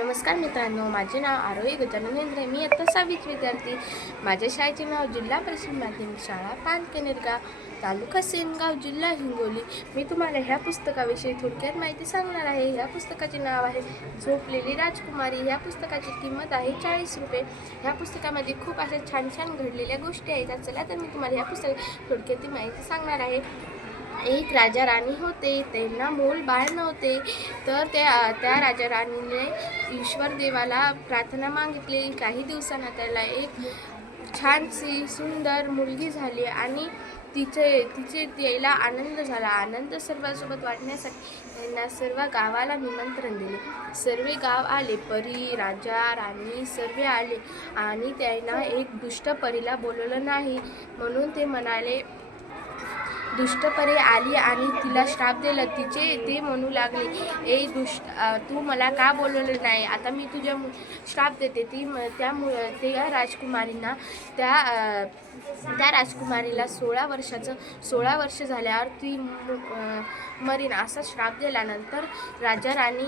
नमस्कार मित्रांनो माझे नाव आरोही गजानन हेंद्रे मी आता सहावीच विद्यार्थी. माझ्या शाळेचे नाव जिल्हा परिषद माध्यमिक शाळा पानकेनेरगाव तालुका सेनगाव जिल्हा हिंगोली. मी तुम्हाला ह्या पुस्तकाविषयी थोडक्यात माहिती सांगणार आहे. ह्या पुस्तकाचे नाव आहे झोपलेली राजकुमारी. ह्या पुस्तकाची किंमत आहे चाळीस रुपये. ह्या पुस्तकामध्ये खूप अशा छान छान घडलेल्या गोष्टी आहेत. चला तर मी तुम्हाला ह्या पुस्तक थोडक्यात माहिती सांगणार आहे. एक राजा राणी होते त्यांना मूल बाळ नव्हते. तर त्या त्या राजा राणीने ईश्वर देवाला प्रार्थना मागितली. काही दिवसांना त्याला एक छानशी सुंदर मुलगी झाली आणि तिचे तिचे तिला आनंद झाला. आनंद सर्वांसोबत वाटण्यासाठी त्यांना सर्व गावाला निमंत्रण दिले. सर्व गाव आले परी राजा राणी सर्व आले आणि त्यांना एक दुष्ट परीला बोलवलं नाही. म्हणून ते म्हणाले दुष्टपरे आली आणि तिला श्राप दिला. तिचे ते म्हणू लागले ए दुष्ट तू मला का बोलवलं नाही? आता मी तुझ्या मु- श्राप देते. ती म- त्यामुळं त्या राजकुमारींना त्या त्या राजकुमारीला सोळा वर्षाचं सोळा वर्ष झाल्यावर ती मरीन. असा श्राप दिल्यानंतर राजा राणी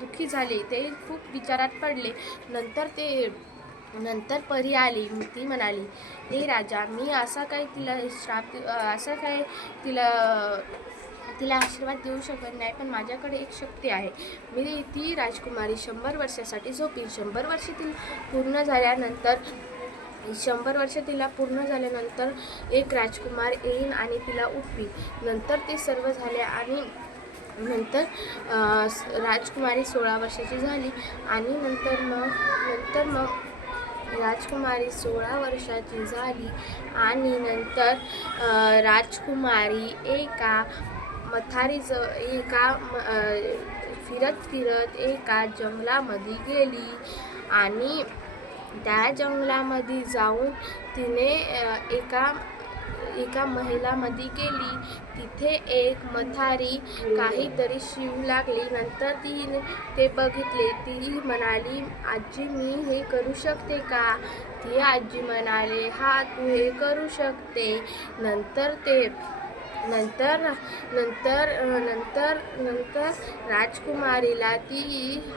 दुःखी झाले. ते खूप विचारात पडले. नंतर ते नंतर परी आली ती म्हणाली हे राजा मी असा काही तिला श्राप असा असं काही तिला तिला आशीर्वाद देऊ शकत नाही पण माझ्याकडे एक शक्ती आहे. मी ती राजकुमारी शंभर वर्षासाठी झोपी शंभर वर्ष ती पूर्ण झाल्यानंतर शंभर वर्ष तिला पूर्ण झाल्यानंतर एक राजकुमार येईन आणि तिला उठवी नंतर ते सर्व झाले आणि नंतर राजकुमारी सोळा वर्षाची झाली आणि नंतर मग नंतर मग राजकुमारी सोळा वर्षाची झाली आणि नंतर राजकुमारी एका मथारीच एका फिरत फिरत एका जंगलामध्ये गेली आणि त्या जंगलामध्ये जाऊन तिने एका एका महिलामध्ये गेली. तिथे एक मथारी काहीतरी शिवू लागली. नंतर ती ते बघितले. ती म्हणाली आजी मी हे करू शकते का? ती आजी म्हणाले हा तू हे करू शकते. नंतर ते नंतर नंतर नंतर नंतर राजकुमारीला ती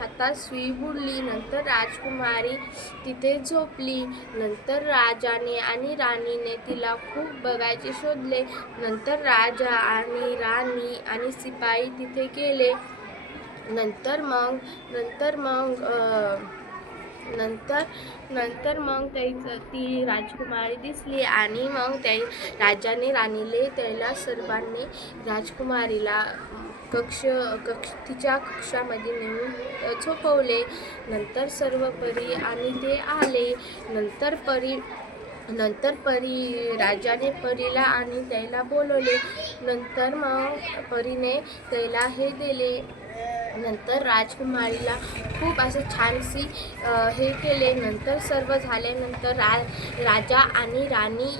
हातात सुई बुडली. नंतर राजकुमारी तिथे झोपली. नंतर राजाने आणि राणीने तिला खूप बघायचे शोधले. नंतर राजा आणि राणी आणि सिपाही तिथे गेले. नंतर मग नंतर मग नंतर नंतर मग त्याचं ती राजकुमारी दिसली आणि मग त्या राजाने राणीले त्याला सर्वांनी राजकुमारीला कक्ष कक्ष तिच्या कक्षामध्ये नेऊन झोपवले. नंतर सर्व परी आणि ते आले. नंतर परी नंतर परी राजाने परीला आणि त्याला बोलवले. नंतर मग परीने त्याला हे दिले. नंतर राजकुमारीला खूप असं छानशी हे केले. नंतर सर्व झाल्यानंतर रा राजा आणि राणी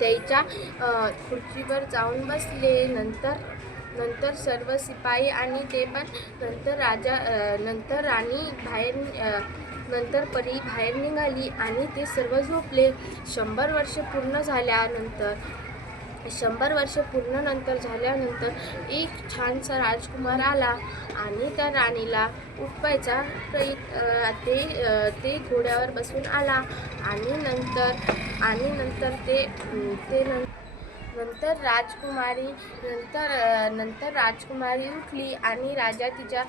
त्याच्या खुर्चीवर जाऊन बसले. नंतर नंतर सर्व शिपाई आणि ते पण नंतर राजा नंतर राणी बाहेर नंतर परी बाहेर निघाली आणि ते सर्व झोपले. शंभर वर्ष पूर्ण झाल्यानंतर शंभर वर्ष पूर्ण नंतर झाल्यानंतर एक छानसा राजकुमार आला आणि त्या राणीला उठवायचा प्रयत् ते ते घोड्यावर बसून आला आणि नंतर आणि नंतर ते ते नंतर नंतर राजकुमारी नंतर नंतर राजकुमारी उठली आणि राजा तिच्या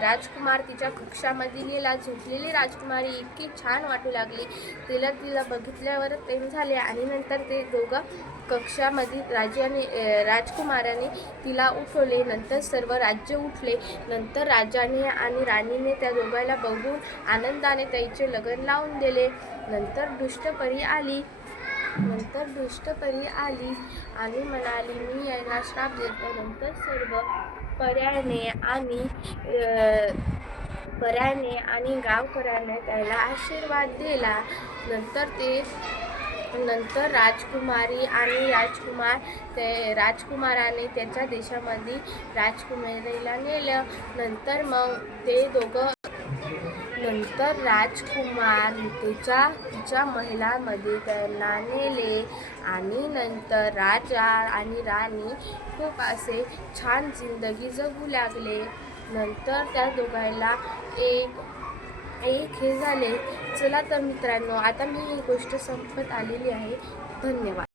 राजकुमार तिच्या कक्षामध्ये गेला झोपलेली राजकुमारी इतकी छान वाटू लागली. तिला तिला बघितल्यावर प्रेम झाले आणि नंतर ते दोघं कक्षामध्ये राजाने राजकुमाराने तिला उठवले. नंतर सर्व राज्य उठले. नंतर राजाने आणि राणीने त्या दोघांना बघून आनंदाने त्याचे लग्न लावून दिले. नंतर दुष्टपरी आली. नंतर दुष्ट परी आली आणि म्हणाली मी यांना श्राप देतो नंतर सर्व पर्याने आणि पर्याने आणि गावकऱ्याने त्याला आशीर्वाद दिला. नंतर ते नंतर राजकुमारी आणि राजकुमार ते राजकुमाराने त्याच्या देशामध्ये राजकुमारीला नेलं. नंतर मग ते दोघं नंतर राजकुमार तिच्या तिच्या महिलांमध्ये त्यांना नेले आणि नंतर राजा आणि राणी खूप असे छान जिंदगी जगू लागले. नंतर त्या दोघांना एक एक हे झाले. चला तर मित्रांनो आता मी ही गोष्ट संपत आलेली आहे. धन्यवाद.